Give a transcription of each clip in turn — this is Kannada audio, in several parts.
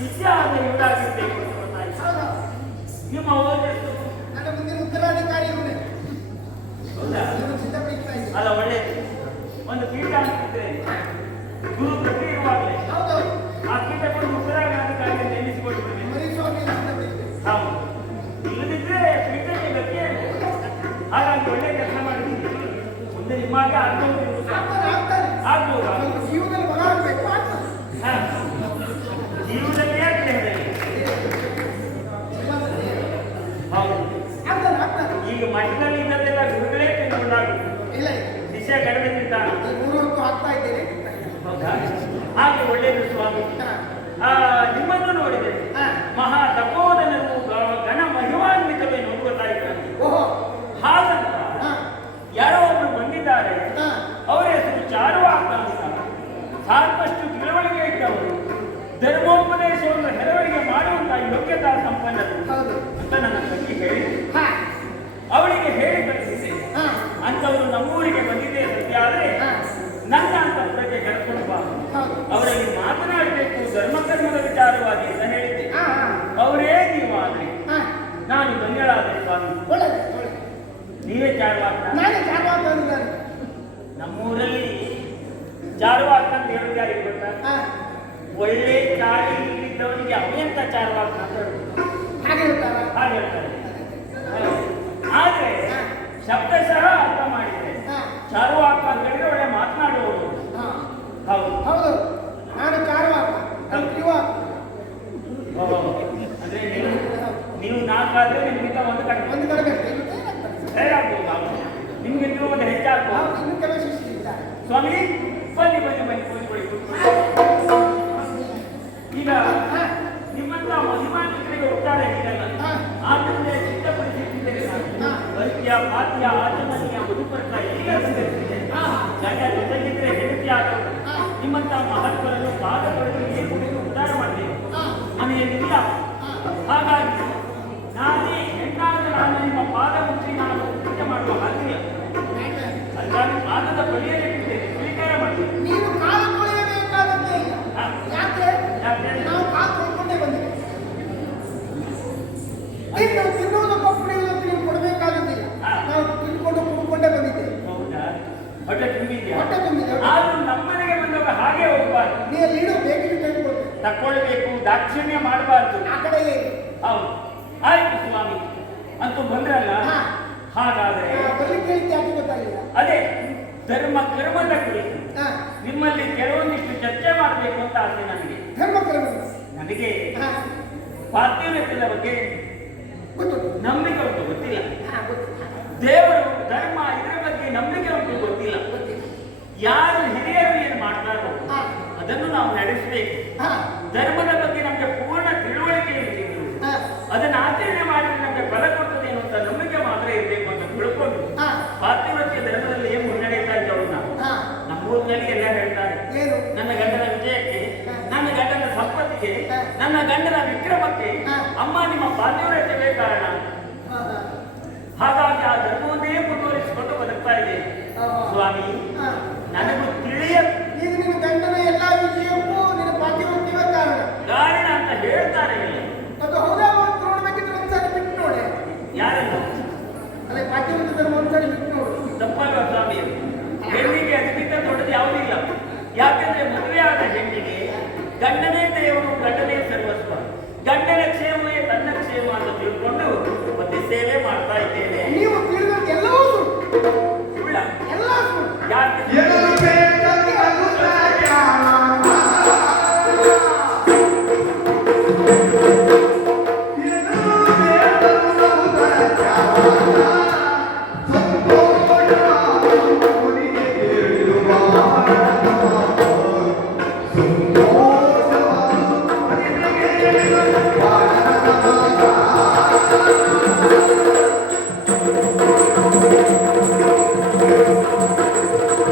ಶಿಷ್ಯ ಆದ ಇವರಾಗಿರ್ಬೇಕು ಅಂತ ಗೊತ್ತಾಯ್ತು. ನಿಮ್ಮ ಓದಿದ್ದು ನನ್ನ ಮುಂದಿನ ಉತ್ತರಾಧಿಕಾರಿ ಇವನೇ. ಹೌದಾ? ಸಿದ್ಧಪಡಿಸ್ತಾ ಇದ್ದೀನಿ. ಅಲ್ಲ, ಒಳ್ಳೇದು. ಒಂದು ಪೀಠ ಅಂತಿದ್ರೆ ಗುರು ಪ್ರತಿ ಇರುವಾಗಲೇ ಹೌದೌದು. ಆ ಪೀಠವನ್ನು ಉತ್ತರಾಧಿಕಾರಿ ನೇಮಿಸಿಕೊಳ್ಬಿಡ್ಬೇಕು. ಮರಿಸ್ವಾಮಿ ಸಿದ್ಧಪಡಿಸ್ತೇನೆ. ಹೌದು. ಇಲ್ಲದಿದ್ರೆ ಪೀಠಕ್ಕೆ ಗತಿಯೇ ಇಲ್ಲ. ಹಾಗಾಗಿ ಒಳ್ಳೆ ಕೆಲಸ ಮಾಡಿದ್ದೀನಿ. ಮುಂದೆ ನಿಮಗೆ ಆಗ್ಬೋದು ಆಗ್ಬೋದು. ಜೀವನದಲ್ಲಿ ಮಗ ಆಗ್ಬೇಕು ಆಗ್ತದೆ. ಜೀವನದಲ್ಲಿ ಯಾಕೆ ಹೌದು. ಈಗ ಮಠದಲ್ಲಿ ಇದ್ದದೆಲ್ಲ ಗುರುಗಳೇ ತಿಳ್ಕೊಂಡಾಗುತ್ತೆ. ಇಲ್ಲ ಶಿಷ್ಯ ಕಡಿಮೆ ತಿಂತಾನೆ. 3 ಹೊತ್ತು ಹಾಕ್ತಾ ಇದ್ದೇನೆ. ಹೌದಾ? ಹಾಗೆ ಒಳ್ಳೆಯದು ಸ್ವಾಮಿ. ನಿಮ್ಮನ್ನು ನೋಡಿದೆ ಮಹಾ ತಪೋಧನರು ಗಣ ಮಹಿಮಾನ್ವಿತವೇನು ಗೊತ್ತಾಯಿತು. ಓಹೋ, ಹಾಗಂತ ಯಾರೋ ಒಬ್ರು ಬಂದಿದ್ದಾರೆ. ಅವರ ಹೆಸರು ಚಾರುವಾಕ ಅಂತ. ಸಾಕಷ್ಟು ತಿಳುವಳಿಕೆ ಇದ್ದವರು, ಧರ್ಮೋಪದೇಶವನ್ನು ಹೆರವರಿಗೆ ಮಾಡುವಂತಹ ಯೋಗ್ಯತಾ ಸಂಪನ್ನರು ಅಂತ ನನ್ನ ತಂಗಿ ಹೇಳಿ ಅವಳಿಗೆ ಹೇಳಿ ಕಳಿಸಿದೆ. ಅಂತವರು ನಮ್ಮೂರಿಗೆ ಬಂದಿದೆ ಸತ್ಯ ಆದರೆ ನನ್ನ ಅಂತಃಪುರಕ್ಕೆ ಕರ್ಕೊಂಡು ಬಾ, ಅವರಲ್ಲಿ ಮಾತನಾಡಬೇಕು ಧರ್ಮಕರ್ಮದ ವಿಚಾರವಾಗಿ ಅಂತ ಹೇಳಿದ್ದೆ. ಅವರೇ ನೀವು ಆದ್ರೆ ನಾನು ಧನ್ಯಳಾದೆ ಸ್ವಾಮಿ. ನೀವೇ ಚಾರುವಾಕ? ನಮ್ಮೂರಲ್ಲಿ ಚಾರುವಾಕ ಅಂತ ಹೇಳೋದು ಯಾರಿಗೆ ಗೊತ್ತಾ? ಒಳ್ಳೆ ಚಾಳಿ ಇದ್ದವನಿಗೆ ಅವೆಂತ ಚಾರುವಾಕ ಅಂತ ಹಾಗೆ ಹೇಳ್ತಾರೆ. ಆದ್ರೆ ಶಬ್ದಶಃ ಅರ್ಥ ಮಾಡಿದ್ರೆ ಚಾರುವಾಕ ಅಂತ ಹೇಳಿದ್ರೆ ಒಳ್ಳೆ ಮಾತನಾಡುವವರು. ಹೌದು ಹೌದು, ನಾನು ಚಾರುವಾಕ. ಅಂದ್ರೆ ನೀವು ನಾಲ್ಕಾದ್ರೆ ನಿಮ್ಗಿಂತ ಒಂದು ಕಡಿಮೆ ಹೇಗಾಗ್ಬೋದು. ನಿಮ್ಗಿಂತ ಒಂದು ಹೆಚ್ಚಾಗ್ಬೋದು. ಸ್ವಾಮಿ ಬನ್ನಿ ಬನ್ನಿ ಬನ್ನಿ ಕೂತ್ಕೊಳ್ಳಿ ಕೂತ್ಕೊಳ್ಳಿ. ಈಗ ನಿಮ್ಮಂತ ಮಹಿಮಾನಿಕರಿಗೆ ಒಟ್ಟಾರೆ ಇದೆಲ್ಲ ಆದ್ರೆ ಸಿದ್ಧಪಡಿಸಿದ್ದೇನೆ. ವೈದ್ಯ ಪಾದ್ಯ ಆಚಮನೀಯ ಮಧುಪರ್ಕ ಈಗ ಸಂದರ್ಭಿಸಿದೆ. ಗಂಡ ಜೊತೆಗಿದ್ರೆ ಹೆಂಡತಿ ಆದವರು ನಿಮ್ಮಂತ ಮಹತ್ವರನ್ನು ಪಾದಗಳನ್ನು ನೀರು ಕುಡಿದು ಉದ್ಧಾರ ಮಾಡಬೇಕು. ಮನೆಯಲ್ಲಿಲ್ಲ. ಹಾಗಾಗಿ ನಾನೇ ಹೆಣ್ಣಾದ ನಾನು ನಿಮ್ಮ ಪಾದ ಮುಚ್ಚಿ ನಾನು ಪೂಜೆ ಮಾಡುವ ಹಾಗೆ ಅದಕ್ಕಾಗಿ ಪಾದದ ಬಳಿಯಲ್ಲಿ ಇಟ್ಟಿದ್ದೇನೆ. ಸ್ವೀಕಾರ ಮಾಡಿ. ನೀವು ಕಾಲು ತೊಳೆಯಬೇಕಾದಂತೆ ಯಾಕೆ ನಾವು ಕಾಲು ತೊಳ್ಕೊಂಡೇ ಬಂದಿದ್ದೇವೆ. ತಿನ್ನುವುದಕ್ಕೂ ಕುಡಿಯುವುದಕ್ಕೆ ನೀವು ಕೊಡಬೇಕಾಗುತ್ತಿಲ್ಲ. ನಾವು ತಿನ್ಕೊಂಡು ಕುಡ್ಕೊಂಡೇ ಬಂದಿದ್ದೇವೆ. ಹೌದಾ? ಹೊಟ್ಟೆ ತುಂಬಿದ್ಯಾ? ಹೊಟ್ಟೆ ತುಂಬಿದೆ. ಆದ್ರೂ ನಮ್ಮನೆಗೆ ಬಂದವರು ಹಾಗೆ ಹೋಗಬಾರ್ದು. ನೀವು ಇಡು ಬೇಕಿದ್ರೆ ತೆಗೆದುಕೊಳ್ಬೇಕು. ತಕ್ಕೊಳ್ಬೇಕು, ದಾಕ್ಷಿಣ್ಯ ಮಾಡಬಾರ್ದು. ಆ ಕಡೆ ಹೌದು. ಆಯ್ತು ಸ್ವಾಮಿ ಅಂತೂ ಬಂದ್ರಲ್ಲ. ಹಾಗಾದ್ರೆ ಯಾಕೆ ಗೊತ್ತಾಗಿಲ್ಲ. ಅದೇ ಧರ್ಮ ಕರ್ಮದ ಕುರಿತು ನಿಮ್ಮಲ್ಲಿ ಕೆಲವೊಂದಿಷ್ಟು ಚರ್ಚೆ ಮಾಡಬೇಕು ಅಂತ ಆಸೆ ನನಗೆ. ಧರ್ಮ ಕರ್ಮ ನನಗೆ ಪಾರ್ಥಿವ್ಯತೆಯ ಬಗ್ಗೆ ನಂಬಿಕೆ ಉಂಟು, ಗೊತ್ತಿಲ್ಲ. ದೇವರು ಧರ್ಮ ಇದರ ಬಗ್ಗೆ ನಂಬಿಕೆ ಉಂಟು, ಗೊತ್ತಿಲ್ಲ. ಯಾರು ಹಿರಿಯರು ಏನು ಮಾಡ್ತಾರೋ ಅದನ್ನು ನಾವು ನಡೆಸಬೇಕು. ಧರ್ಮದ ಬಗ್ಗೆ ನಮಗೆ ಪೂರ್ಣ ತಿಳುವಳಿಕೆ ಇರಬೇಕು. ಅದನ್ನು ಆಚರಣೆ ಮಾಡಿದ್ರೆ ನಮಗೆ ಫಲ ಕೊಡ್ತದೆ ಅನ್ನುವಂಥ ನಂಬಿಕೆ ಮಾತ್ರ ಇರಬೇಕು ಅಂತ ತಿಳ್ಕೊಂಡು ಪಾರ್ಥಿವ್ಯತೆಯ ಧರ್ಮದಲ್ಲಿ ಏನು ಮುನ್ನಡೆಯುತ್ತಾ ಇದ್ದವರು ನಾವು ನಮ್ಮೂರಿನಲ್ಲಿ ಎಲ್ಲ ಹೇಳ್ತಾರೆ. ನನ್ನ ಗಂಡನ ವಿಜಯಕ್ಕೆ, ನನ್ನ ಗಂಡನ ಸಂಪತ್ತಿಗೆ, ನನ್ನ ಗಂಡನ ವಿಕ್ರಮಕ್ಕೆ ಅಮ್ಮ ನಿಮ್ಮ ಪಾರ್ಥಿವ್ಯತೆಯೇ ಕಾರಣ. ಹಾಗಾಗಿ ಆ ಧರ್ಮವನ್ನೇ ಮುಂದುವರಿಸಿಕೊಂಡು ಬದುಕ್ತಾ ಇದೆ ಸ್ವಾಮಿ. ನನಗೂ ತಿಳಿಯ ನಿನ್ನ ಗಂಡನ ಎಲ್ಲ ವಿಷಯಕ್ಕೂ ನಿನ್ನ ಪಾರ್ಥಿವ್ಯತೆಯೇ ಕಾರಣ ಅಂತ ಹೇಳ್ತಾರೆ. ಅದು ಹೌದಾ? ನೋಡ್ಬೇಕಿದ್ರೆ ಒಂದ್ಸರಿ ಬಿಟ್ಟು ನೋಡಿ. ಯಾರಲ್ಲ ಅದೇ ಪಾಠ್ಯವಂತ ಧರ್ಮ ಒಂದ್ಸರಿ ಬಿಟ್ಟು ನೋಡು. ತಪ್ಪಲ್ವ ಸ್ವಾಮಿ? ಹೆಣ್ಣಿಗೆ ಅದಕ್ಕಿಂತ ದೊಡ್ಡದು ಯಾವುದಿಲ್ಲ. ಯಾಕೆಂದ್ರೆ ಮದುವೆ ಆದ ಹೆಣ್ಣಿಗೆ ಗಂಡನೇ ದೇವರು, ಗಂಡನೇ ಸರ್ವಸ್ವ. ಗಂಡನ ಕ್ಷೇಮವೇ ತನ್ನ ಕ್ಷೇಮ ಅಂತ ತಿಳ್ಕೊಂಡು ಮತ್ತೆ ಸೇವೆ ಮಾಡ್ತಾ ಇದ್ದೇನೆ. ನೀವು ತಿಳಿದಂತೆ ಎಲ್ಲವೂ ಸುಳ್ಳ ಎಲ್ಲ ಯಾಕೆ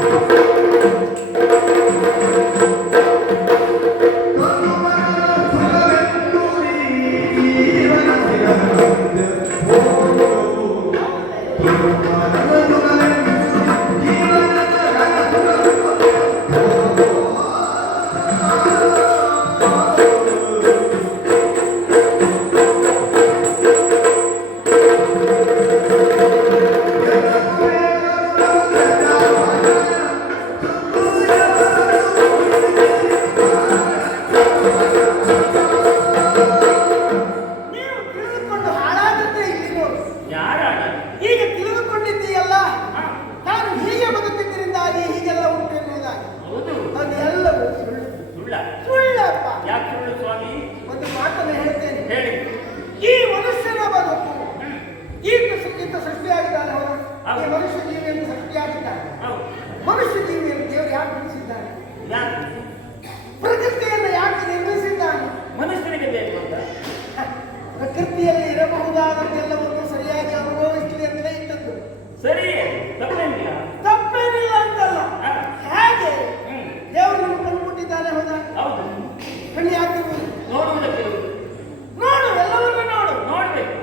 Thank you. ಸುಳ್ಳಪ್ಪ. ಯಾಕೆ ಸುಳ್ಳು ಸ್ವಾಮಿ? ಒಂದು ಮಾತನ್ನು ಹೇಳ್ತೇನೆ. ಹೇಳಿ. ಈ ಮನುಷ್ಯನ ಬದುಕು ಈತ ಸೃಷ್ಟಿಯಾಗಿದ್ದಾನೆ. ಈ ಮನುಷ್ಯ ಜೀವಿಯನ್ನು ಸೃಷ್ಟಿಯಾಗಿದ್ದಾನೆ. ಮನುಷ್ಯ ಜೀವಿಯನ್ನು ದೇವರು ಯಾಕೆ ಬಿಡಿಸಿದ್ದಾನೆ? ಯಾಕೆ? ಪ್ರಕೃತಿಯನ್ನು ಯಾಕೆ ನಿರ್ಮಿಸಿದ್ದಾನೆ? ಮನುಷ್ಯನಿಗೆ ಬೇಕು ಅಂತ. ಪ್ರಕೃತಿಯಲ್ಲಿ ಇರಬಹುದಾದದ್ದೆಲ್ಲವನ್ನು ಸರಿಯಾಗಿ ಅನುಭವಿಸಲಿ ಅಂತಲೇ ಇದ್ದದ್ದು. ಸರಿ, ತಪ್ಪೇನಿಲ್ಲ. ತಪ್ಪೇನಿಲ್ಲ ಅಂತಲ್ಲ. ಹೇಗೆ ದೇವರು ಕಂಡುಬಿಟ್ಟಿದ್ದಾನೆ? ಹೌದಾ? ಹೌದು. ಕಣ್ಣು ಯಾಕೆ ನೋಡುವುದಕ್ಕೆ ನೋಡು, ಎಲ್ಲವನ್ನೂ ನೋಡು. ನೋಡ್ಬೇಕು.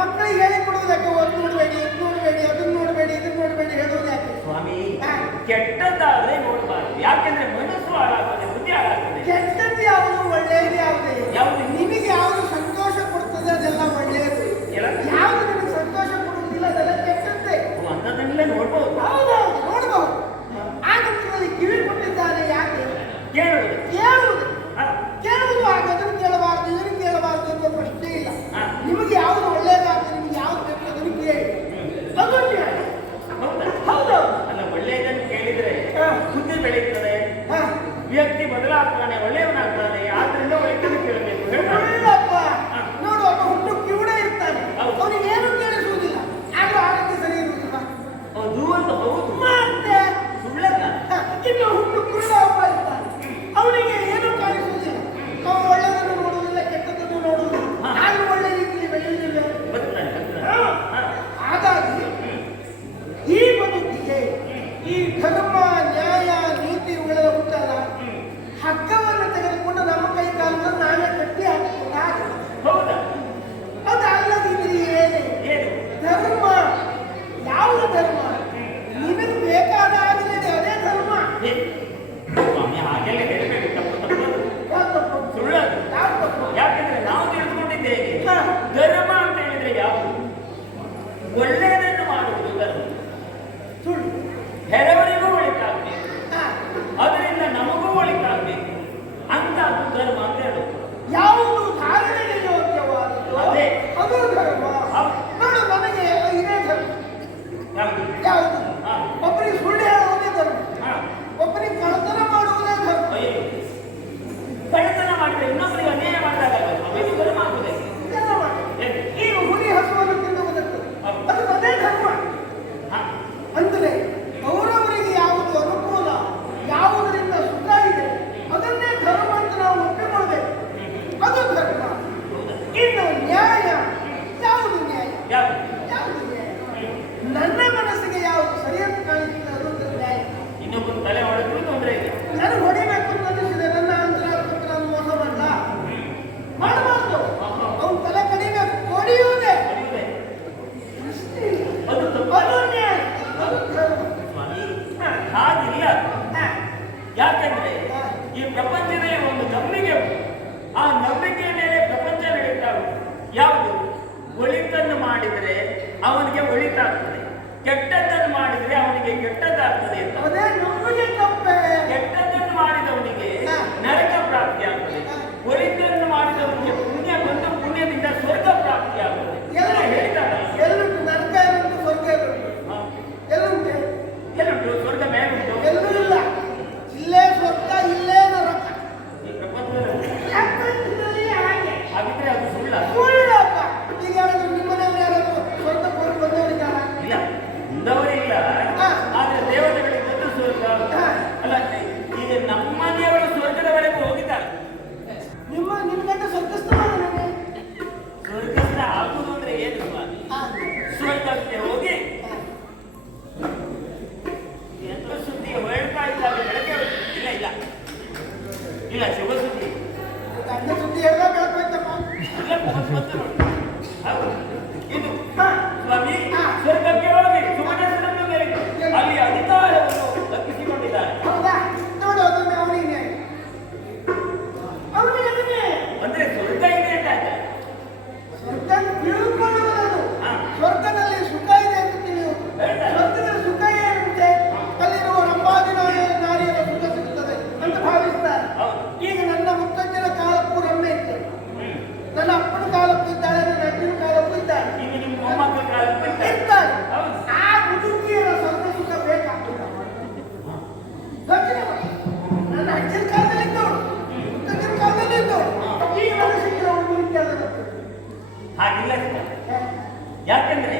ಮಕ್ಕಳಿಗೆ ಹೇಳಿಕೊಡುವುದಕ್ಕೆ ಒಂದು ನೋಡಬೇಡಿ, ಇದು ನೋಡಬೇಡಿ, ಅದನ್ನು ನೋಡಬೇಡಿ, ಇದನ್ನು ನೋಡಬೇಡಿ ಹೇಳುವುದು ಯಾಕೆ? ಸ್ವಾಮಿ, ಕೆಟ್ಟದ್ದಾದ್ರೆ ನೋಡಬಾರ್ದು. ಯಾಕೆಂದ್ರೆ ಮನಸ್ಸು ಹಾಳಾಗ್ತದೆ, ಬುದ್ಧಿ ಹಾಳಾಗ್ತದೆ. ಕೆಟ್ಟದ್ದು ಯಾವುದು, ಒಳ್ಳೆಯದು ಯಾವುದೇ ಯಾವುದು? ನಿಮಗೆ ಯಾವುದು ಸಂತೋಷ ಕೊಡ್ತದೆ ಅದೆಲ್ಲ ಒಳ್ಳೆಯದು. ಯಾವುದು ನಿಮಗೆ ಸಂತೋಷ ಕೊಡುವುದಿಲ್ಲ ಅದೆಲ್ಲ ಕೆಟ್ಟದ್ದೇ. ಅಂಥದ್ದನ್ನೆಲ್ಲ ನೋಡ್ಬೋದು. ಹೌದೌದು, ನೋಡಬಹುದು. ಆ ನಿಮಿಷದಲ್ಲಿ ಕಿವಿ ಕೊಟ್ಟಿದ್ದಾನೆ ಯಾಕೆ? ಕೇಳುವುದು. ಕೇಳುವುದು ಕೇಳುವುದು ಆಗ ಅದನ್ನು ಕೇಳಬಾರ್ದು, ಇದನ್ನು ಕೇಳಬಾರ್ದು ಅನ್ನೋ ಪ್ರಶ್ನೆ ಇಲ್ಲ. ನಿಮಗೆ ಯಾವುದು ಒಳ್ಳೆಯದಾಗ್ತದೆ, ನಿಮಗೆ ಯಾವುದು ಬೇಕು ಅದನ್ನು ಕೇಳಿ. ಅದನ್ನು ಹೌದೌದು. ಅಲ್ಲ, ಒಳ್ಳೆಯದನ್ನು ಕೇಳಿದ್ರೆ ಬುದ್ಧಿ ಬೆಳೀತದೆ, ವ್ಯಕ್ತಿ ಬದಲಾಗ್ತಾನೆ, ಒಳ್ಳೆಯವನಾಗ್ತಾನೆ. ಆದ್ರಿಂದ ಒಳ್ಳೆಯದನ್ನು ಕೇಳಬೇಕು. ಹೇಳಪ್ಪ, ನೋಡು, ಒಬ್ಬ ಹುಟ್ಟು ಕಿವುಡ ಇರ್ತಾನೆ, ಅವನಿಗೆ ಏನು ಕೇಳಿಸುವುದಿಲ್ಲ, ಆದ್ರೂ ಆರೋಗ್ಯ ಸರಿ ಇರುವುದಿಲ್ಲ. ಅದು ಒಂದು ಹೌದು. ಮತ್ತೆ ಸುಳ್ಳಲ್ಲ. ಇನ್ನು ಹುಟ್ಟು ಕುರುಡ ಒಬ್ಬ ಇರ್ತಾನೆ, ಅವನಿಗೆ ಏನು ಕಾಣಿಸುವುದಿಲ್ಲ. ನಾವು ಒಳ್ಳೆಯದನ್ನು ನೋಡುವುದಿಲ್ಲ, ಕೆಟ್ಟದನ್ನು ನೋಡುವುದಿಲ್ಲ, ಆದ್ರೂ ಒಳ್ಳೆ ರೀತಿಯಲ್ಲಿ ಬೆಳೆಯುವುದಿಲ್ಲ. ಹಾಗಾಗಿ ಈ ಬದುಕಿಗೆ ಈ ಧರ್ಮ, ನ್ಯಾಯ, ನೀತಿ ಉಳಿದ ಉಂಟಲ್ಲ, ಹಗ್ಗವನ್ನು ತೆಗೆದುಕೊಂಡು ನಮ್ಮ ಕೈ ಕಾಲದಲ್ಲಿ ನಾವೇ ಕಟ್ಟಿ ಹಾಕಿಕೊಂಡು ಹಾಗೆ. ಹೌದಾ? ಅದಲ್ಲದಿದ್ರೆ ಏನು ಧರ್ಮ? ಯಾವುದು ಧರ್ಮ? ನಿನಗೆ ಬೇಕಾದ ಆಗಲಿದೆ ಅದೇ ಧರ್ಮ. ಸ್ವಾಮಿ, ಹಾಗೆಲ್ಲ ಹೇಳಬೇಕು. ತಪ್ಪು ಸುಳ್ಳದು. ಯಾಕೆಂದ್ರೆ ನಾವು ತಿಳಿದುಕೊಂಡಿದ್ದೇವೆ ಧರ್ಮ ಅಂತ ಹೇಳಿದ್ರೆ ಯಾವುದು? ಒಳ್ಳೆಯದನ್ನು ಮಾಡುವುದು ಧರ್ಮ. ಸುಳ್ಳು. ಹೆರವರಿಗೂ ಒಳಿತಾಗಬೇಕು, ಅದರಿಂದ ನಮಗೂ ಒಳಿತಾಗಬೇಕು ಅಂತ ಅದು ಧರ್ಮ ಅಂತ ಹೇಳುದು. ಯಾವುದು ಧಾರಣೆಗೆ ಯೋಗ್ಯವಾದದ್ದು ಅದೇ ಅದು ಧರ್ಮ. ನೋಡು, ನನಗೆ ಇದೇ ಧರ್ಮ. ಯಾವುದು? ಒಬ್ಬರಿಗೆ ಸುಳ್ಳು ಹೇಳುವುದೇ ಧರ್ಮ, ಒಬ್ಬರಿಗೆ ಕಳ್ಳತನ ಮಾಡುವುದೇ ಧರ್ಮ. ಕಳ್ಳತನ ಮಾಡಿದ್ರೆ ಇನ್ನೊಬ್ಬರಿಗೆ ಅನ್ಯಾಯ ಮಾಡಿದಾಗ ಅದು ಧರ್ಮ ಆಗುದೇ. ಈಗ ಹುಲಿ ಹಸುವನ್ನು ತಿನ್ನುವುದಕ್ಕೆ ಅದು ಅದೇ ಧರ್ಮ. ಅಂದರೆ ಅವರವರಿಗೆ ಯಾವುದು ಅನುಕೂಲ, ಯಾವುದರಿಂದ ಸುಖ ಇದೆ ಅದನ್ನೇ ಧರ್ಮ ಅಂತ ನಾವು ಒಪ್ಪಿಕೊಳ್ಬೇಕು. ಅದು ಧರ್ಮ. ಇನ್ನು ನ್ಯಾಯ, ಯಾವುದು ನ್ಯಾಯ? ಯಾವುದು ನ್ಯಾಯ? ನನ್ನ ಮನಸ್ಸಿಗೆ ಯಾವುದು ಸರಿಯಾದ ಕಾಣಿಸ್ತದೆ ಅದು ನ್ಯಾಯ. ಇನ್ನೊಬ್ಬರು ತಲೆ ಹೊಡೆದ್ರು ತೊಂದರೆ ಇಲ್ಲ. ನನಗೆ ಹೊಡಿಬೇಕು ಅಂತ ಅನಿಸಿದೆ, ನನ್ನ ಅಂತರಾತ್ಮಕ್ಕೆ ನಾನು ಮೋಸ ಮಾಡಬಾರ್ದು. ಅವ್ನು ತಲೆ ಕಡಿಬೇಕು, ಹೊಡೆಯುವುದೇ ಅದು ನ್ಯಾಯ, ಅದು ಧರ್ಮ. ಹಾಗಿಲ್ಲ. ಯಾಕೆಂದ್ರೆ ಈ ಪ್ರಪಂಚದಲ್ಲಿ ಒಂದು ನಂಬಿಕೆ ಉಂಟು. ಆ ನಂಬಿಕೆಯ ಮೇಲೆ ಪ್ರಪಂಚ ನಡೀತಾ ಉಂಟು. ಯಾವುದು? ಒಳಿತನ್ನು ಮಾಡಿದರೆ ಅವನಿಗೆ ಒಳಿತಾಗ್ತದೆ, ಕೆಟ್ಟದ್ದನ್ನು ಮಾಡಿದರೆ ಅವನಿಗೆ ಕೆಟ್ಟದ್ದಾಗ್ತದೆ ಅಂತ. ಅದೇ ನಮಗೆ ತಪ್ಪೆ. ಕೆಟ್ಟದ್ದನ್ನು ಮಾಡಿದವನಿಗೆ ನರಕ ಪ್ರಾಪ್ತಿ ಆಗ್ತದೆ, ಒಳಿತನ್ನು ಮಾಡಿದವನಿಗೆ ಪುಣ್ಯ ಬಂದು ಪುಣ್ಯದಿಂದ ಸ್ವರ್ಗ ಪ್ರಾಪ್ತಿ ಆಗ್ತದೆ. ಎಲ್ಲ ಹೇಳ್ತಾರೆ. ಎಲ್ಲುಂಟು ನರಕ, ಎಲ್ಲುಂಟು ಸ್ವರ್ಗ, ಎಲ್ಲುಂಟು. ಎಲ್ಲುಂಟು ಸ್ವರ್ಗ ಮೇಲುಂಟು. ಎಲ್ಲೂ ಇಲ್ಲ. ಇಲ್ಲೇ ಸ್ವರ್ಗ, ಇಲ್ಲೇ ನರಕ. ಈ ಪ್ರಪಂಚದಲ್ಲಿ ಹಾಗೆ ಹಾಗಿದ್ರೆ ಅದು ಸುಳ್ಳ. ಸುಳ್ಳಪ್ಪ. ಈಗ ಯಾರಾದ್ರೂ ನಿಮ್ಮನೆಯಲ್ಲಿ ಯಾರಾದ್ರೂ ಸ್ವರ್ಗ ಕೋರಿ ಬಂದವರಿದ್ದಾರ? ಇಲ್ಲ, ಬಂದವರಿಲ್ಲ. ಆದ್ರೆ ದೇವತೆಗಳಿದ್ದದ್ದು ಸ್ವರ್ಗ ಅಲ್ಲ. ಈಗ ನಮ್ಮನೆಯವರು ಸ್ವರ್ಗದವರೆಗೂ ಹೋಗಿದ್ದಾರೆ. ನಿಮ್ಗಂತ ಸ್ವರ್ಗಸ್ಥ ನನಗೆ ಸ್ವರ್ಗಸ್ಥ ಆಗುವುದು ಅಂದ್ರೆ ಏನು ಸ್ವಾಮಿ? ಸ್ವರ್ಗಕ್ಕೆ ಹೋಗಿ ಎಂತ ಸುದ್ದಿ ಹೇಳ್ತಾ ಇದ್ದಾರೆ ಬೆಳಗ್ಗೆ. ಇಲ್ಲ ಇಲ್ಲ ಇಲ್ಲ, ಶುಭ ಸುದ್ದಿ ಗಂಡ ಸುದ್ದಿ ಎಲ್ಲ ಬೆಳಕೋಯ್ತಪ್ಪ. ಇಲ್ಲ, ಮತ್ತೆ ನೋಡಿ. ಹೌದು, ಇದು ಸ್ವಾಮಿ ಸ್ವರ್ಗಕ್ಕೆ ಹೋಗಿ ಸುಮನಸ್ಸನ್ನು ಗೆಲ್ಲಿತು. ಅಲ್ಲಿ ಅಧಿಕಾರವನ್ನು ತಪ್ಪಿಸಿಕೊಂಡಿದ್ದಾರೆ. ಹೌದಾ? ನೋಡು, ಅದನ್ನು ಅವನಿಗೆ ಅಂದ್ರೆ ಸ್ವರ್ಗ ಇದೆ ಅಂತ ಆಯ್ತಾ? ಸ್ವರ್ಗ ತಿಳ್ಕೊಳ್ಳುವುದು. ಸ್ವರ್ಗದಲ್ಲಿ ಸುಖ ಇದೆ ಅಂತ ತಿಳಿಯುವುದು. ಸ್ವರ್ಗದಲ್ಲಿ ಸುಖ ಏನಿದೆ, ಅಲ್ಲಿರುವ ರಂಭಾದಿ ನಾರಿಯರ ಸುಖ ಸಿಗುತ್ತದೆ ಅಂತ ಭಾವಿಸ್ತಾರೆ. ಈಗ ನನ್ನ ಮುತ್ತಜ್ಜನ ಕಾಲಕ್ಕೂ ರಮ್ಮೆ ಇತ್ತು, ನನ್ನ ಅಪ್ಪನ ಕಾಲಕ್ಕೂ ಇದ್ದಾಳೆ, ನನ್ನ ಅಜ್ಜನ ಕಾಲಕ್ಕೂ ಇದ್ದಾಳೆ, ಈಗ ನಿಮ್ಮ ಮೊಮ್ಮಕ್ಕಳ ಕಾಲಕ್ಕೂ ಇದ್ದಾಳೆ. ಆ ಮುದುಕಿಯರ ಸ್ವರ್ಗ ಸುಖ ಬೇಕಾಗ್ತದೆ. ನನ್ನ ಅಜ್ಜನ ಕಾಲದಲ್ಲಿ ಇದ್ದವಳು ಯಾಕೆಂದ್ರೆ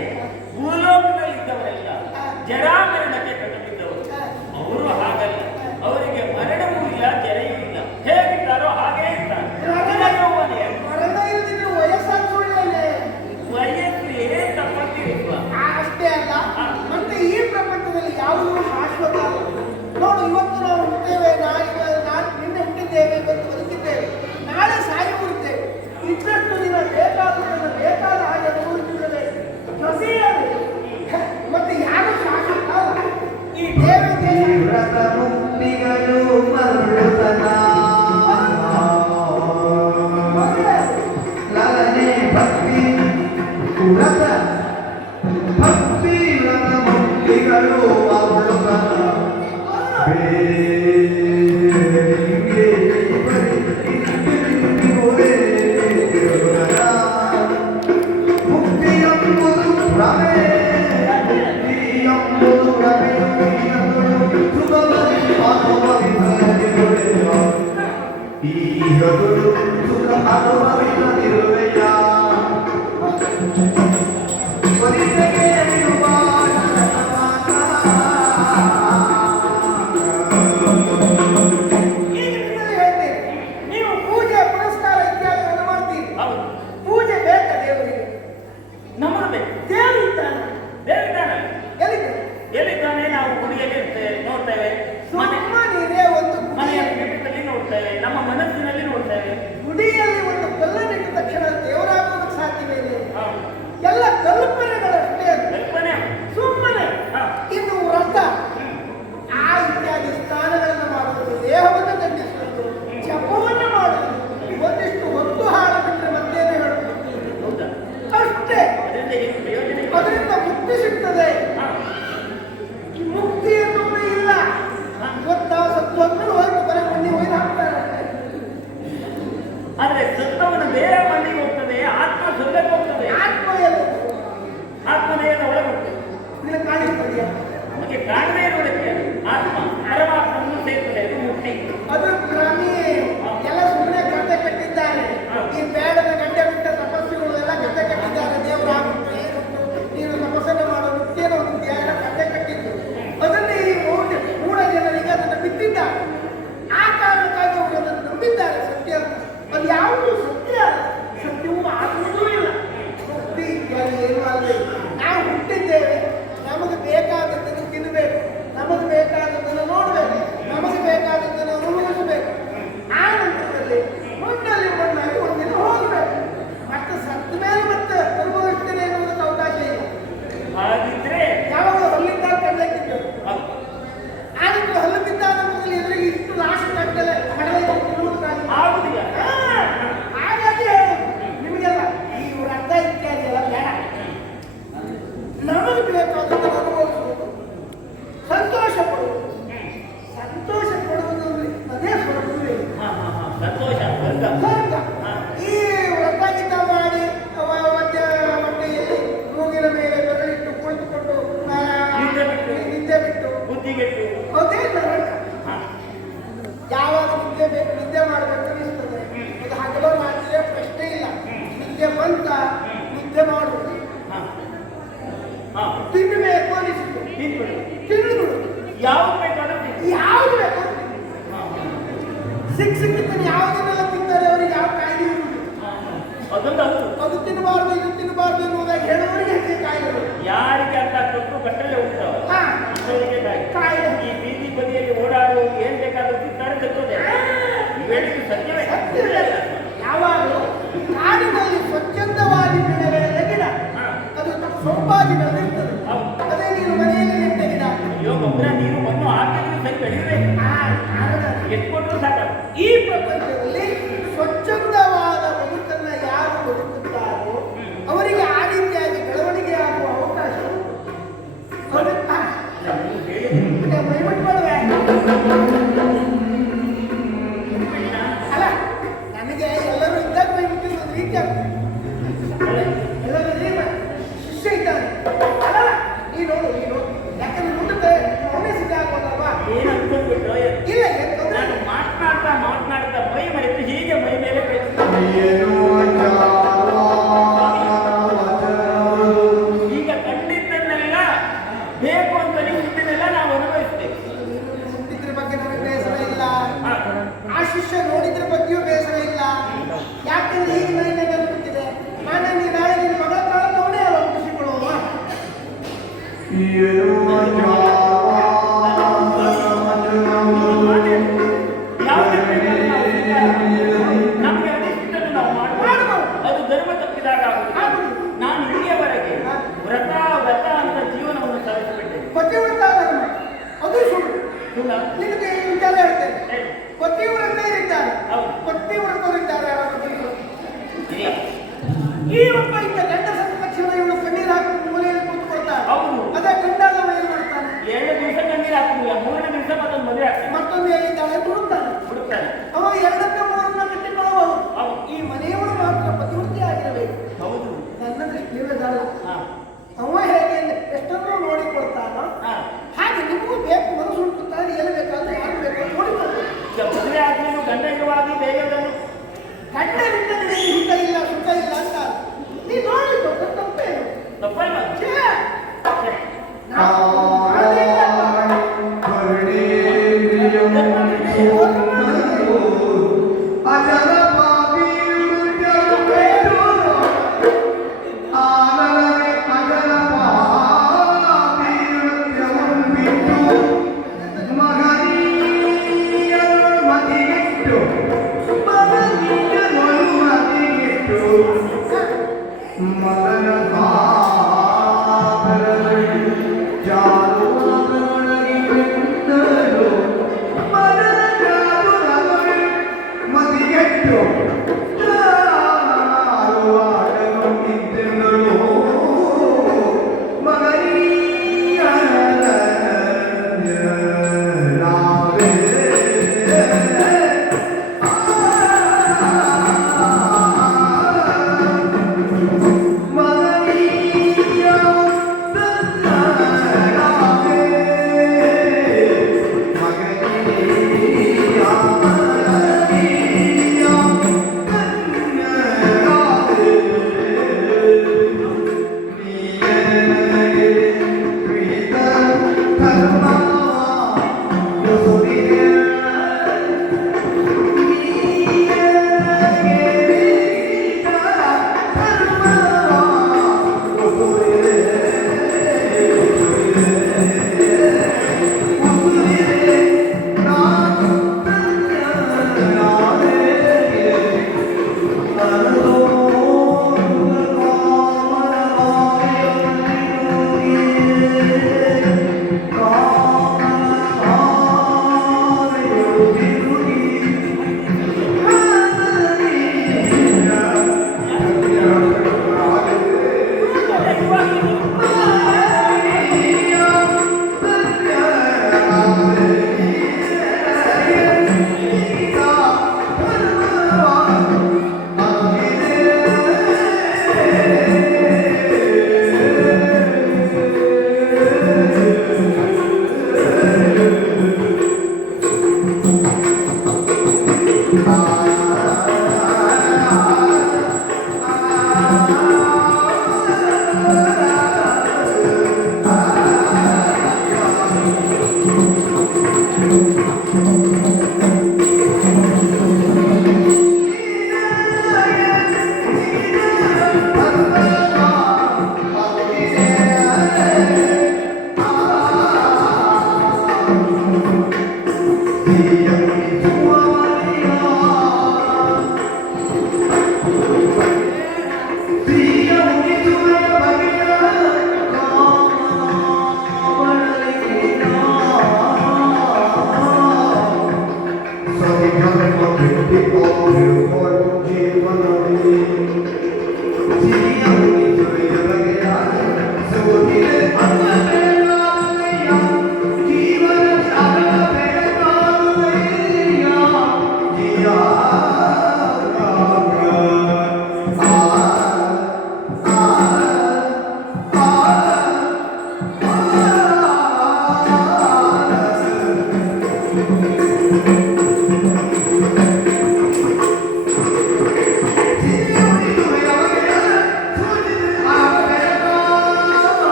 ಭೂಲೋಕದಲ್ಲಿ ಇದ್ದವರೆಲ್ಲ ಜರಾಮರಣಕ್ಕೆ ಕಟ್ಟಬಿದ್ದವರು. ಅವರು ಹಾಗಲ್ಲ, ಅವರಿಗೆ ಮರಣವೂ ಇಲ್ಲ, ಜರೆಯೂ ಇಲ್ಲ. ಹೇಗಿದ್ದಾರೋ ಹಾಗೇ ಇರ್ತಾರೆ. ಮರಣ ಇಲ್ಲದಿದ್ರೆ ವಯಸ್ಸಾದ ಸುಳ್ಳಲ್ಲೇ. ವಯಸ್ಸು ಏನ್ ತಪ್ಪಿಲ್ವಾ? ಅಷ್ಟೇ ಅಲ್ಲ, ಮತ್ತೆ ಈ ಪ್ರಪಂಚದಲ್ಲಿ ಯಾವುದೂ ಶಾಶ್ವತ ಅಲ್ಲ. ನೋಡು, ಇವತ್ತು ನಾವು ಹುಟ್ಟುತ್ತೇವೆ, ನಿನ್ನೆ ಹುಟ್ಟಿದ್ದೇವೆ, ಇವತ್ತು ಬದುಕಿದ್ದೇವೆ, ನಾಳೆ ಸಾಯುತ್ತಿದ್ದೇವೆ. ಇದ್ದಷ್ಟು ದಿನ ಬೇಕಾದ ಹಾಗೆ ಅನುಭವಿಸಿರಬೇಕು. ಮತ್ತೆ ಯಾರು ಶಾಶ್ವತ ಅಲ್ಲ. ಈ ದೇವತೆ ಮುಕ್ತಿಗಳು ಮರುಳುತನ ಲಲನೆ ಭಕ್ತಿ ವ್ರತ ಭಕ್ತಿ ವ್ರತ ಮುಕ್ತಿಗಳು ಮರುಳುತನ ಮುಕ್ತಿ ಎಂಬುದು ಭ್ರಮೆ ಎಂಬುದು ಭ್ರಮೆ ಈಗಗಳು ಸುಖ ಅನುಭವಿಸದಿರುವೆಯ ಕೊನೆಗೆ ನೀವು ಪೂಜೆ ಪುರಸ್ಕಾರ ಇತ್ಯಾದಿಗಳನ್ನು ಮಾಡ್ತೀರಿ. ಹೌದು, ಪೂಜೆ ಬೇಕಾ ದೇವರಿಗೆ? ನಮ್ಮದು ಬೇಕು. ದೇವರಿದ್ದಾನೆ. ದೇವರಿದ್ದಾನೆ. ಎಲ್ಲಿದ್ದಾನೆ? ಎಲ್ಲಿದ್ದಾನೆ? ನಾವು ಗುಡಿಯಲ್ಲಿ ನೋಡ್ತೇವೆ, ಸುಮ್ಮನಿರೇ ಒಂದು ಮನೆಯ ಪೀಠದಲ್ಲಿ ನೋಡ್ತೇವೆ, ನಮ್ಮ ಮನಸ್ಸಿನಲ್ಲಿ ನೋಡ್ತೇವೆ. ಗುಡಿಯಲ್ಲಿ ಒಂದು ಕಲ್ಲನ್ನಿಟ್ಟ ತಕ್ಷಣ ದೇವರಾಗುವುದಕ್ಕೆ ಸಾಧ್ಯವೇ ಇಲ್ಲ. ಹೌದು, ಎಲ್ಲ ಕಲ್ಪನೆಗಳಷ್ಟೇ ಅದು. ಕಲ್ಪನೆ. ಸುಮ್ಮನೆ ಹಾ. ಇನ್ನು ವ್ರತ ಆ ಇತ್ಯಾದಿ ಸ್ನಾನಗಳನ್ನು ಮಾಡುವುದು, ದೇಹವನ್ನು ದಂಡಿಸುವುದು, ಜಪವನ್ನು ಮಾಡುವುದು, ಒಂದಿಷ್ಟು ಹೊತ್ತು ಹಾಳು ಬಿಟ್ಟರೆ ಮತ್ತೇನು ಹೇಳುವುದು? ಹೌದಾ? ಅಷ್ಟೇ. ಅದರಿಂದ ಏನು ಪ್ರಯೋಜನ ಇಲ್ಲ. ಅದರಿಂದ ಮುಕ್ತಿ ಸಿಗ್ತದೆ. ಹಾ. ಈ ಮುಕ್ತಿ ಎನ್ನುವುದೇ ಇಲ್ಲ. ಗೊತ್ತಾ, ಸತ್ವವನ್ನು ಹೋಯ್ತು ಬರೀ ಮಣ್ಣಿ ಒಯ್ದು ಹಾಕ್ತಾರೆ ಅಷ್ಟೇ. ಆದ್ರೆ ಸತ್ವವನ್ನು ದೇಹ ಮಣ್ಣಿಗೆ ಹೋಗ್ತದೆ, ಆತ್ಮ ಸ್ವರ್ಗಕ್ಕೆ ಹೋಗ್ತದೆ. ಆತ್ಮ ಎಲ್ಲಿ? ಆತ್ಮದೇಹದ ಒಳಗುಂಟು. ನಿನಗೆ ಕಾಣಿಸ್ತದೆಯಾ? ನಮಗೆ ಕಾಣದೇ ಇರುವುದಕ್ಕೆ ಆತ್ಮ ಪರಮಾತ್ಮವನ್ನು ಸೇರ್ತದೆ, ಅದು ಮುಕ್ತಿ. ಅದು ಭ್ರಮೆ. ಎಲ್ಲ ಸುಮ್ಮನೆ ಕತೆ ಕಟ್ಟಿದ್ದಾರೆ. ಈ ಬೇಡದ ಗಂಟೆ ಬಿಟ್ಟ ತಪಸ್ಸುಗಳು ಎಲ್ಲ ಕತೆ ಕಟ್ಟಿದ್ದಾರೆ. ದೇವರು ಆಗುತ್ತೆ, ನೀನು ತಪಸ್ಸನ್ನು ಮಾಡೋ ಮುಕ್ತಿಯನ್ನು ಹೊಂದಿದ್ಯಾ ಎಲ್ಲ ಕತೆ ಕಟ್ಟಿದ್ದು. ಅದನ್ನೇ ಈ ಮೂಢ ಜನರಿಗೆ ಅದನ್ನು ಬಿಟ್ಟಿದ್ದಾರೆ. ಆ ಕಾರಣಕ್ಕಾಗಿ ಅವರು ಅದನ್ನು ನಂಬಿದ್ದಾರೆ ಸತ್ಯ ಅಂತ. ಅದು ಯಾವುದು ಸತ್ಯ ಅಲ್ಲ. ಸತ್ಯವೂ ಆಗುವುದೂ ಇಲ್ಲ. ಮುಕ್ತಿ ಇತ್ಯಾದಿ ಏನು ಅಲ್ಲ. ನಾವು ಹುಟ್ಟಿದ್ದೇವೆ, ನಮಗೆ ಬೇಕಾದದ್ದನ್ನು ತಿನ್ನಬೇಕು, ನಮಗೆ ಬೇಕಾದದ್ದನ್ನು ನೋಡಬೇಕು, ನಮಗೆ ಬೇಕಾದದ್ದನ್ನು ಅನುಭವಿಸಬೇಕು. ಆ ನಂತರದಲ್ಲಿ ಮಣ್ಣಲ್ಲಿ ಮಣ್ಣಾಗಿ ಒಂದಿನ ಹೋಗಬೇಕು. ಮತ್ತೆ ಸತ್ತ ಮೇಲೆ ಮತ್ತೆ ಅನುಭವಿಸ್ತೇನೆ ಎನ್ನುವುದಕ್ಕೆ ಅವಕಾಶ ಇಲ್ಲ. ಹಾಗಿದ್ರೆ ಯಾವಾಗ ಹಲ್ಲಿದ್ದಾಗ ಕಡಲೆಕ್ಕಿತ್ತು, ಹೌದು. ಆನಂತರ ಹಲ್ಲಕ್ಕಿದ್ದ ನಂತರದಲ್ಲಿ ಎದುರಿಗೆ ಇಷ್ಟು ಲಾಸ್ಟ್ ಕಟ್ಟಲೆ ಕಡಲೆ ಆಗುದಿಲ್ಲ. ಹಾಗಾಗಿ ಹೇಳೋದು ನಿಮಗೆಲ್ಲ ಈ ವ್ರತ ಇತ್ಯಾದಿ ಎಲ್ಲ ಬೇಡ. ನಮಗೆ ಬೇಕಾದದ್ದನ್ನು ಅನುಭವಿಸುವುದು, ಸಂತೋಷ ಪಡುವುದು. ಸಂತೋಷ ಪಡುವುದು ಅದೇ ಸ್ವರ್ಗವೇ. ಸಂತೋಷ ವರ್ಗ. ಸ್ವರ್ಗ. ಈ ವ್ರತ ಗೀತ ಮಾಡಿ ಹೊಟ್ಟೆಯಲ್ಲಿ ಮೂಗಿನ ಮೇಲೆ ಬೆರಳಿಟ್ಟು ಕುಳಿತುಕೊಂಡು ನಿದ್ದೆ ಬಿಟ್ಟು ಬುದ್ಧಿಗೆಟ್ಟು. ಅದೇ ನರಕ. ಯಾವಾಗ ನಿದ್ದೆ ಮಾಡಬೇಕು ಅನಿಸ್ತದೆ, ಅದು ಹಗಲು ರಾತ್ರಿ ಪ್ರಶ್ನೆ ಇಲ್ಲ. ನಿದ್ದೆ ಬಂತ ನಿದ್ದೆ ಮಾಡುವುದು, ತಿನ್ನಬೇಕು ಅನಿಸಿತು ತಿನ್ನುವುದು, ಯಾವ್ದು ಬೇಕಾದ್ರೂ ಯಾವುದು ಬೇಕು ಸಿಕ್ಕಿದ್ದಾನೆ. ಯಾವುದನ್ನೆಲ್ಲ ತಿಂತಾರೆ ಅವರಿಗೆ ಯಾವ ಕಾಯಿಲೆ ಇರುವುದು. ಅದೊಂದು ಹೌದು. ಅದು ತಿನ್ನಬಾರ್ದು ಇದು ತಿನ್ನಬಾರ್ದು ಎನ್ನುವುದಾಗಿ ಹೇಳುವವರಿಗೆ ಹೆಚ್ಚಿನ ಕಾಯಿಲೆ. ಯಾರಿಗೆ ಅರ್ಥ ಆಗ್ತಕ್ಕೂ ಕಟ್ಟಲೆ ಉಂಟು ಹಾ, ಕಾಯಿಲೆ. ಈ ಬೀದಿ ಬದಿಯಲ್ಲಿ ಓಡಾಡುವ ಏನ್ ಬೇಕಾದ್ರೂ ತಿಂತಾರೆ, ತರ್ತದೆ. ಹೇಳಿದ್ದು ಸತ್ಯವೇ. ಯಾವಾಗಲೂ ಕಾಡಿನಲ್ಲಿ ಸ್ವಚ್ಛಂದವಾಗಿ ಬೆಳೆದ ಗಿಡ ಅದು ಸೊಂಪಾಗಿ ಬೆಳೆದಿರ್ತದೆ. ಅದೇ ನೀನು ಮನೆಯಲ್ಲಿ ನೆಟ್ಟ ಗಿಡ. ಅಯ್ಯೋ ಗೊಬ್ಬರ ನೀರು ಮಣ್ಣು ಹಾಕಿದ್ರು ಸರಿ ಬೆಳೆಯಬೇಕು. ಎಷ್ಟು ಕೊಟ್ಟರು ಸಾಕಲ್ಲ. ಈ ಪ್ರಪಂಚದಲ್ಲಿ ಸ್ವಚ್ಛಂದವಾದ ಬದುಕನ್ನು ಯಾರು ಬದುಕುತ್ತಾರೋ ಅವರಿಗೆ ಆ ರೀತಿಯಾಗಿ ಬೆಳವಣಿಗೆ ಆಗುವ ಅವಕಾಶ ಅಲ್ಲ. ನನಗೆ ಎಲ್ಲರೂ ಇದ್ದಾಗ ಮೈ ಮುಟ್ಟಿದ ರೀತಿ ಎಲ್ಲರೂ ಶಿಷ್ಯ ಇದ್ದಾರೆ. ತಪ್ಪಿದಾಗ ಆಗುವುದು. ನಾನು ಇಲ್ಲಿಯವರೆಗೆ ವ್ರತ ವ್ರತ ಅಂತ ಜೀವನವನ್ನು ಸಾಧಿಸಿಬಿಟ್ಟೆ. ಪತಿವ್ರತ ಧರ್ಮ ಅದು ಸುಳ್ಳು. ನಿನಗೆ ವಿಚಾರ ಹೇಳ್ತೇನೆ. ಪತಿವ್ರತರಿದ್ದಾರೆ, ಪತಿವ್ರತರಿದ್ದಾರೆ. ಇಲ್ಲ, ಈ ಒಬ್ಬ ಇದ್ದ ಗಂಡ ಸತ್ತ ತಕ್ಷಣ ಇವಳು ಕಣ್ಣೀರು ಹಾಕಿ ಮೂಲೆಯಲ್ಲಿ ಕೂತ್ಕೊಳ್ತಾರೆ. ಹೌದು. ಅದೇ ಗಂಡಾದ ಏನು ಮಾಡ್ತಾನೆ? 2 ದಿವಸ ಕಣ್ಣೀರು ಹಾಕುದಿಲ್ಲ, 3ನೇ ದಿವಸ ಮತ್ತೊಂದು ಮದುವೆ ಆಗ್ತಾನೆ. ಮತ್ತೊಂದು ಹೇಳಿದ್ದಾಳೆ ಬಿಡುತ್ತಾನೆ. ಅವ 2ಕ್ಕೆ 3ನ್ನ ಬಿಟ್ಟುಕೊಳ್ಳಬಹುದು. ಈ ಮನೆಯವರು ಮಾತ್ರ ಪತಿವೃತ್ತಿ ಆಗಿರಬೇಕು. ಹೌದು, ನನ್ನ ದೃಷ್ಟಿಯಲ್ಲ. ಅವ ಹೇಗೆ ಎಷ್ಟೊಂದು ನೋಡಿಕೊಳ್ತಾನೋ ಹಾಗೆ ನಿಮಗೂ ಬೇಕು. ಮನಸ್ಸು ಹುಟ್ಟುತ್ತಾರೆ, ಏನು ಬೇಕಾದ್ರೆ ಯಾರು ಬೇಕಾದ್ರೆ ನೋಡಿಕೊಳ್ಬೇಕು. ಈಗ ಮದುವೆ ಆದ್ಮೇಲೆ ಗಂಡ ಇರುವಾಗಿ ಬೇಗದನ್ನು ಗಂಡನಿಂದ ನಿನಗೆ ಹಿತ ಇಲ್ಲ ಸುಖ ಇಲ್ಲ ಅಂತ ನೀನು ನೋಡಿಕೊ. ತಪ್ಪೇನು? ತಪ್ಪಲ್ಲ.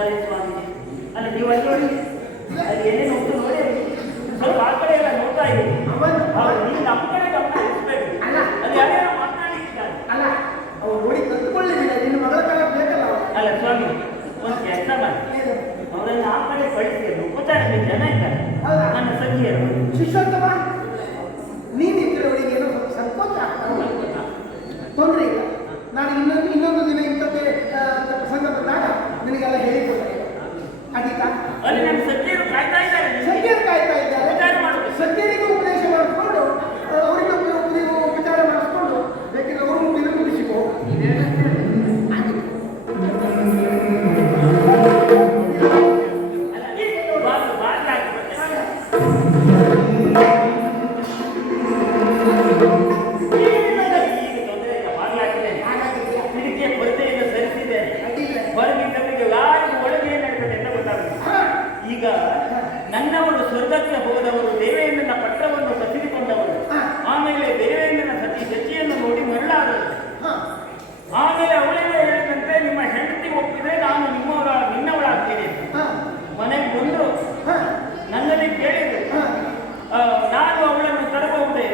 ಬರ್ತಾರೆ ಸ್ವಾಮಿ. ಅಲ್ಲ ನೀವು ಅಲ್ಲಿ ನೋಡಿ, ಅಲ್ಲಿ ಏನೇನು ಉಂಟು ನೋಡಿ, ಸ್ವಲ್ಪ ಆ ಕಡೆ ಎಲ್ಲ ನೋಡ್ತಾ ಇದ್ದೀನಿ. ನೀವು ನಮ್ಮ ಕಡೆ ಗಮನ ಹರಿಸ್ಬೇಡಿ. ಅಲ್ಲಿ ಯಾರ್ಯಾರು ಮಾತನಾಡಿದ್ದಾರೆ. ಅಲ್ಲ ಅವ್ರು ನೋಡಿ ಕಲ್ತ್ಕೊಳ್ಳಿಲ್ಲ, ನಿನ್ನ ಮಗಳ ಕಾಲ ಬೇಕಲ್ಲ. ಅಲ್ಲ ಸ್ವಾಮಿ, ಒಂದು ಕೆಲಸ ಮಾಡಿ, ಅವರನ್ನು ಆ ಕಡೆ ಕಳಿಸಿ, ಉಪಚಾರಕ್ಕೆ ಜನ ಇದ್ದಾರೆ, ನನ್ನ ಸಖಿಯರು. ಶಿಷ್ಯೋತ್ತಮ, ನೀನಿದ್ದರವರಿಗೆ ಏನೋ ಸ್ವಲ್ಪ ಸಂಕೋಚ ತೊಂದರೆ ಇಲ್ಲ. ನಾನು ಇನ್ನೊಂದು ದಿನ ಇಂಥದ್ದೇ ಪ್ರಸಂಗ ಬಂದಾಗ ನಿನಗೆಲ್ಲ ಹೇಳಿಕೊಡ್ತೇನೆ. ಅದೀಗ ಅಲ್ಲಿ ನನ್ನ ಸಖಿಯರು ಕಾಯ್ತಾ ಇದ್ದಾರೆ. ಸದ್ಯರು ಕಾಯ್ತಾ ಇದ್ದಾರೆ. ಉಪಚಾರ ಮಾಡಬೇಕು. ಸದ್ಯರಿಗೂ ಉಪದೇಶ ಮಾಡಿಸ್ಕೊಂಡು ಅವರಿಂದ ಉಪಚಾರ ಮಾಡಿಸ್ಕೊಂಡು ಬೇಕಿದ್ರೆ ಅವರು ಮುಗಿದು ಮುಗಿಸಿಕೋ. ಈಗ ನನ್ನವರು ಸ್ವರ್ಗಕ್ಕೆ ಹೋದವರು ದೇವೇಂದ್ರನ ಪತ್ರವನ್ನು ಕಸಿದುಕೊಂಡವರು, ಆಮೇಲೆ ದೇವೇಂದ್ರನ ಸಚಿಯನ್ನು ನೋಡಿ ಮರಳಾದರು. ಆಮೇಲೆ ಅವಳೇನೋ ಹೇಳಿದಂತೆ ನಿಮ್ಮ ಹೆಂಡತಿ ಒಪ್ಪಿದ್ರೆ ನಾನು ನಿನ್ನವಳಾಗ್ತೀನಿ. ಮನೆಗೆ ಬಂದು ನನ್ನಲ್ಲಿ ಕೇಳಿದ್ರು, ನಾನು ಅವಳನ್ನು ತರಬಹುದೇ,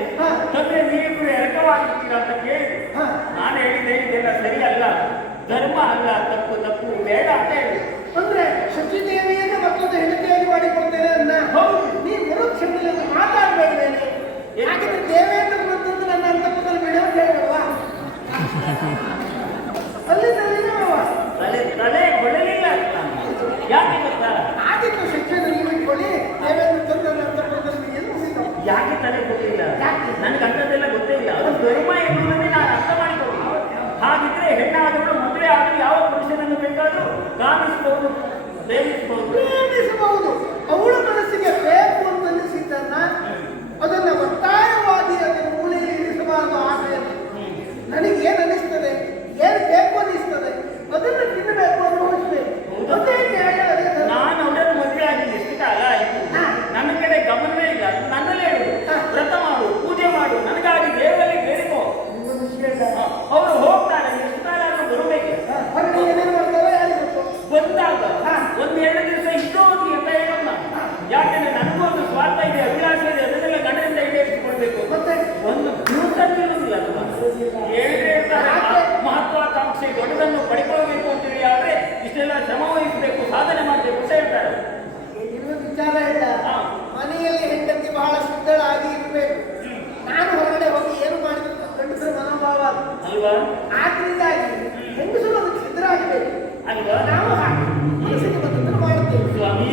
ತಂದ್ರೆ ನೀವಿಬ್ಬರು ಎರಕವಾಗಿರ್ತೀರಾ ಅಂತ ಕೇಳಿದ್ರು. ನಾನು ಹೇಳಿದೆ ಇದೆಲ್ಲ ಸರಿ ಅಲ್ಲ, ಧರ್ಮ ಅಲ್ಲ, ತಪ್ಪು ಬೇಡ ಅಂತ ಹೇಳಿ. ಅಂದ್ರೆ ಶಚಿದೇವಿಯನ್ನು ಮತ್ತೊಂದು ಹೆಂಡತಿಯಾಗಿ ಮಾಡಿಕೊಳ್ತೇನೆ ಅನ್ನ. ಹೌದು, ನೀ ಮರುಕ್ಷಣದಲ್ಲಿ ಮಾತಾಡಬೇಡವೇನೆ. ಯಾಕಂದ್ರೆ ದೇವೇಂದ್ರ ಬಂದದ್ದು ನನ್ನ ಅಂತಪ್ಪದಲ್ಲಿ ಬಿಡೋದು ಹೇಳಲ್ವಾ? ಅಲ್ಲಿ ತಲೆ ಹೊಳಲಿಲ್ಲ. ಯಾಕೆ ಗೊತ್ತಾ? ಆಗಿತ್ತು ಶಿಕ್ಷೆಯನ್ನು ನೀವು ಇಟ್ಕೊಳ್ಳಿ, ದೇವೇಂದ್ರ ತಂದ ಅಂತಪ್ಪದಲ್ಲಿ ಏನು ಮುಗಿದ. ಯಾಕೆ ತಲೆ ಗೊತ್ತಿಲ್ಲ? ನನಗೆ ಅಂಥದ್ದೆಲ್ಲ ಗೊತ್ತೇ ಇಲ್ಲ. ಅದು ಧರ್ಮ ಎನ್ನುವುದನ್ನೇ ನಾನು ಅರ್ಥ ಮಾಡಿಕೊಳ್ಳಿ. ಹಾಗಿದ್ರೆ ಹೆಣ್ಣಾದವಳು ಮದುವೆ ಆದರೂ ಯಾವ ಪುರುಷನನ್ನು ಬೇಕಾದರೂ ಕಾಮಿಸಬಹುದು, ಪ್ರೇಮಿಸಬಹುದು. ಅವಳ ಮನಸ್ಸಿಗೆ ಬೇಕು ಅಂತ ಅನಿಸಿದ್ದನ್ನ ಅದನ್ನ ಒತ್ತಾಯವಾಗಿ ಅದನ್ನು ಮೂಲೆಯಲ್ಲಿ ಇರಿಸಬಾರದು. ಆಸೆಯನ್ನು ನನಗೆ ಏನು ಅನಿಸ್ತದೆ, ಏನು ಬೇಕು ಅನಿಸ್ತದೆ ಅದನ್ನು ತಿನ್ನಬೇಕು, ಅನುಭವಿಸಬೇಕು. ನಾನು ಅವಳನ್ನು ಮದುವೆ ಆಗಿ ಎಷ್ಟು ಕಾಲ ಆಯಿತು, ನನ್ನ ಕಡೆ ಗಮನವೇ ಇಲ್ಲ. ನನ್ನಲ್ಲೇ ಹೇಳುದು, ವ್ರತ ಮಾಡು, ಪೂಜೆ ಮಾಡು, ನನಗಾಗಿ ದೇವರಲ್ಲಿ ಬೇಡಿಕೋ. ಅವರು ಹೋಗ್ತಾರೆ, ಎಷ್ಟು ಕಾಲ ಬರಬೇಕು. ಬಂದಾಗ ಒಂದೆರಡು ದಿವಸ ಇದ್ದೋಗಿ ಅಂತ ಹೇಳೋಣ. ಯಾಕಂದ್ರೆ ನನಗೂ ಒಂದು ಸ್ವಾರ್ಥ ಇದೆ, ಅಭಿಲಾಷ ಇದೆ, ಅದನ್ನೆಲ್ಲ ಗಂಡನಿಂದ ಈಡೇರಿಸಿಕೊಳ್ಬೇಕು. ಮತ್ತೆ ಒಂದು ದಿವಸ ಇರುವುದಿಲ್ಲ ಅಲ್ವಾ? ಹೇಳಿದ್ರೆ ಇರ್ತಾರೆ, ಮಹತ್ವಾಕಾಂಕ್ಷೆ ದೊಡ್ಡದನ್ನು ಪಡ್ಕೊಳ್ಬೇಕು ಅಂತೇಳಿ ಆದ್ರೆ ಇಷ್ಟೆಲ್ಲ ಶ್ರಮ ವಹಿಸಬೇಕು, ಸಾಧನೆ ಮಾಡಬೇಕು ಅಂತ ಹೇಳ್ತಾರೆ. ವಿಚಾರ ಇಲ್ಲ. ಮನೆಯಲ್ಲಿ ಹೆಂಡತಿ ಬಹಳ ಸಿದ್ಧಳಾಗಿ ಇರಬೇಕು. ನಾನು ಹೊರಗಡೆ ಹೋಗಿ ಏನು ಮಾಡಿದ್ರು ಗಂಡಸರ ಮನೋಭಾವ ಅಲ್ವಾ? ಆದ್ರಿಂದಾಗಿ ಹೆಂಗಸರು ಅದಕ್ಕೆ ಸಿದ್ಧರಾಗಬೇಕು ಅಲ್ವಾ? ನಾವು ಮನಸ್ಸಿಗೆ ಬಂದನ್ನು ಮಾಡುತ್ತೇವೆ. ಸ್ವಾಮಿ,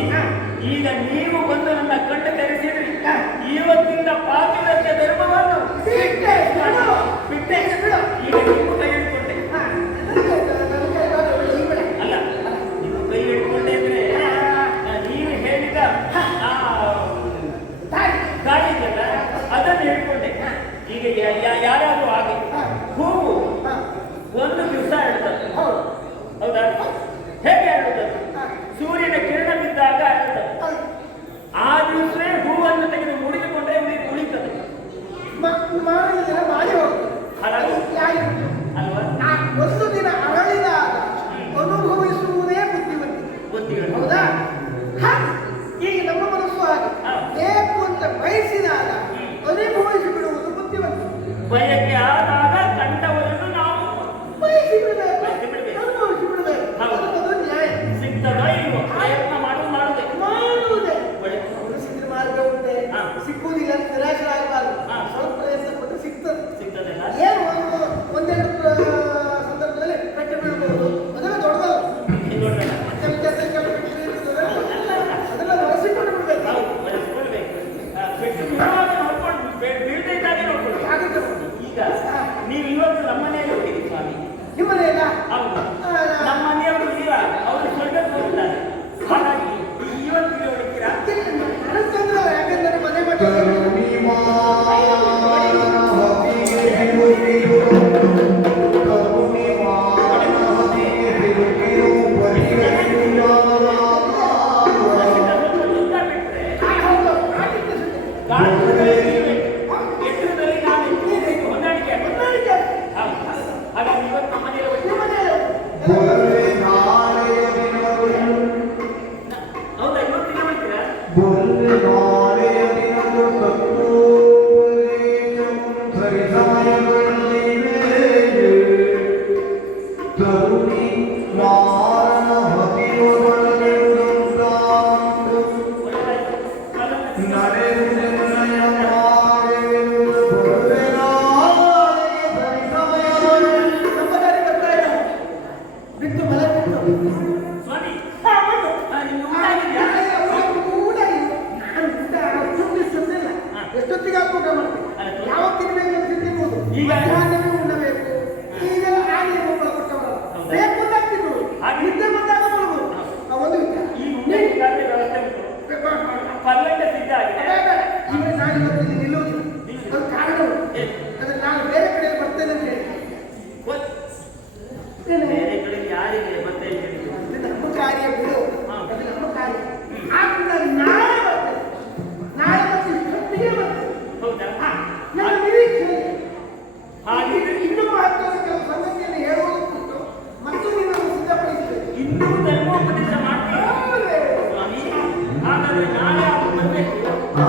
ಈಗ ನೀವು ಬಂದು ನನ್ನ ಕಣ್ಣು ತೆರೆಸಿದ್ರಿ. ಇವತ್ತಿಂದ ಪಾತಿವ್ರತ್ಯ ಧರ್ಮವನ್ನು ಬಿಟ್ಟೆ. ಈಗ ನೀವು ಕೈ ಹಿಡ್ಕೊಂಡೆ ಅಲ್ಲ, ನೀವು ಕೈ ಹಿಡ್ಕೊಂಡೆ ಅಂದ್ರೆ ನೀವು ಹೇಳಿದ ಗಾಳಿ ಇದೆಯಲ್ಲ ಅದನ್ನು ಹಿಡ್ಕೊಂಡೆ. ಈಗ ಯಾರಾದ್ರೂ ಆಗಿ ಹೂವು ಒಂದು ದಿವಸ ಹೇಳ್ತಾರೆ, ಹೌದಾ? ಹೇಗೆ ಹೇಳುತ್ತದೆ? ಸೂರ್ಯನ ಕಿರಣ ಬಿದ್ದಾಗ ಹೇಳ್ತಾರೆ. ಆ ದಿವಸವೇ ಹೂವನ್ನು ತೆಗೆದು ಮುಡಿದುಕೊಂಡ್ರೆ ಉಳಿತದೆ. ಅಲ್ವಾ? ಒಂದು ದಿನ ಅರಳಿದಾಗ ಅನುಭವಿಸುವುದೇ ಬುದ್ಧಿವಂತಿಕೆ. ಹೌದಾ? ಈಗ ನಮ್ಮ ಮನಸ್ಸು ಹಾಗೆ ಬೇಕು ಅಂತ ಬಯಸಿದಾಗ ಅನುಭವಿಸಿ ಬಿಡುವುದು ಬುದ್ಧಿವಂತಿಕೆ. ಬಯಕೆ ಆದಾಗ ಕಂಡವರನ್ನು ನಾವು ಬಯಸಿ ಬಿಡಬೇಕು, ಅನುಭವಿಸಿ ಬಿಡಬೇಕು. ಅದು ನ್ಯಾಯ. ಸಿಗ್ತದೋ ಇಲ್ವೋ ಪ್ರಯತ್ನ ಮಾಡುವುದೇ. ಉಳಿಸಿದ್ರೆ ಮಾರ್ಗ ಉಂಟೆ, ಸಿಕ್ಕುವುದಿಲ್ಲ ಅಂತ ನಿರಾಶರಾಗಬಾರದು. ಸ್ವಲ್ಪ ಪ್ರಯತ್ನ ಪಟ್ಟು ಸಿಗ್ತದೆ. ಏನು ಒಂದೆರಡು ಸಂದರ್ಭದಲ್ಲಿ ಕಟ್ಟಿ ಬೀಳ್ಬಹುದು, ಅದೆಲ್ಲ ದೊಡ್ಡದಲ್ಲ. ಅದೆಲ್ಲ ಬಳಸಿಕೊಂಡು ಬಿಡ್ಬೇಕು. ಈಗ ನೀವು ಇವತ್ತು ನಮ್ಮನೆಯಲ್ಲಿ ಹೋಗಿರಿ ಸ್ವಾಮಿ. ನಿಮ್ಮನೆಯಲ್ಲ? ಹೌದು, ನಮ್ಮ ಮನೆಯವರು ಇದ್ದೀರಾ, ಅವರು ಸ್ವರ್ಗಕ್ಕೆ ಹೋಗಿದ್ದಾರೆ. ಹಾಗಾಗಿ ಇವತ್ತಿಗೆ ಹೋಗ್ತೀರಾ? ಯಾಕಂದ್ರೆ ಮನೆ ಹಾಗಾಗಿ ಇವತ್ತು ನಮ್ಮ ಮನೆಯಲ್ಲಿ ನಾಳೆ ದಿನಗಳು ಸರಿ ಸಮಯಗೊಳ್ಳಿವೆ ತರುಣಿ ಮಾರನ ಹತಿಯೊಳಗಿರುವುದುಂಟಾಂತು ನಡೆದು ನಿರ್ಣಯ ಮಾಡೆವೆಂದು ಬರುವೆನಾಗೆ ಸರಿ ಸಮಯಗೊಳ್ಳಿ ನಮ್ಮ ದಾರಿ ಬರ್ತಾ ಇಲ್ಲ. ಬಿಟ್ಟು ಮಲಗಿಬಿಟ್ಟು. ಸ್ವಾಮಿ ಹಾ, ಬಂದು. ನಿಮ್ಗೆ ಊಟ ಆಗಿದ್ಯಾ? ಊಟ ಇಲ್ಲ. ನಾನು ಊಟ ಸುಮ್ಮನಿಲ್ಲ. ಎಷ್ಟೊತ್ತಿಗೆ ಊಟ ಮಾಡ್ತೀನಿ? ಯಾವಾಗ ತಿನ್ಬೇಕು ಅಂತ ತಿನ್ಬೋದು. ಈಗ ಮಧ್ಯಾಹ್ನವೇ ಉಣ್ಣಬೇಕು. ಈಗೆಲ್ಲ ಆಗಿ ಮಕ್ಕಳು ಕೊಟ್ಟವರಲ್ಲ. ಬೇಕು ಅಂದಾಗ ತಿನ್ಬೋದು. ನಿದ್ದೆ ಬಂದಾಗ ಮಾಡ್ಬೋದು. ಒಂದು ವಿಚಾರ. ಈ ಊಟಕ್ಕಾದ್ರೆ ವ್ಯವಸ್ಥೆ ಉಂಟು. ಪಲ್ಲಂಗ ಸಿದ್ಧ ಆಗಿದೆ. ಇವಾಗ ನಾನು ಇವತ್ತು ನಿಲ್ಲುವುದಿಲ್ಲ. ಒಂದು ಕಾರಣ ಉಂಟು. ಅಂದ್ರೆ ನಾನು ಬೇರೆ ಕಡೆ ಬರ್ತೇನೆ ಅಂತ ಹೇಳಿ. ಬೇರೆ ಕಡೆ ಯಾರಿಗೆ ಮತ್ತೆ ಹೇಳಿದ್ರು? ಅದು ನಮ್ಮ ಕಾರ್ಯ ಬಿಡು. ಹಾ. ಅದು ನಮ್ಮ ಕಾರ್ಯ. ಆದ್ರಿಂದ ನಾಳೆ ಬರ್ತೇನೆ. ನಾಳೆ ಮತ್ತೆ ಇಷ್ಟೊತ್ತಿಗೆ ಬರ್ತೇನೆ. ಹೌದಾ? ನನ್ನ ನಿರೀಕ್ಷೆ ಇದೆ. ಹಾಗಿದ್ರೆ ಇನ್ನೂ ಮಹತ್ವದ ಕೆಲವು ಸಂಗತಿಯನ್ನು ಹೇಳುವುದಕ್ಕಿಂತ ಮತ್ತು ನಿನ್ನನ್ನು ಸಿದ್ಧಪಡಿಸಬೇಕು. ಇನ್ನೂ ಧರ್ಮೋಪದೇಶ ಮಾಡ್ತೀರಾ? ಹೌದೇ? ಸ್ವಾಮಿ ಹಾಗಾದ್ರೆ ನಾಳೆ ಅವ್ರು ಬರ್ಬೇಕು. ಆ